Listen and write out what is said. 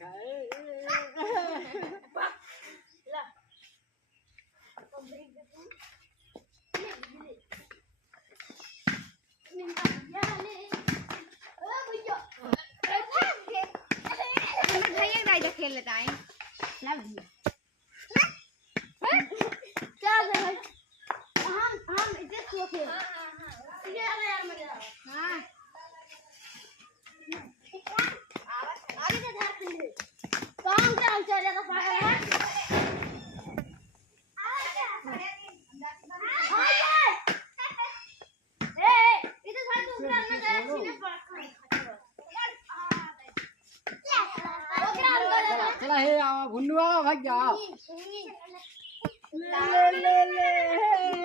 खाए ला तो ब्रेक दे तू ले निंदा ले ओ भैया मैं भैया राजा खेल लेता है ना भैया क्या भाई हम इसे सो खेल ये यार मजा हां आगे से धार पे काम से हम चले तो पाए इधर साइड तू उधर ना जाए सीने पर चला हे भुन्नू भाग जा नहीं ले ले ले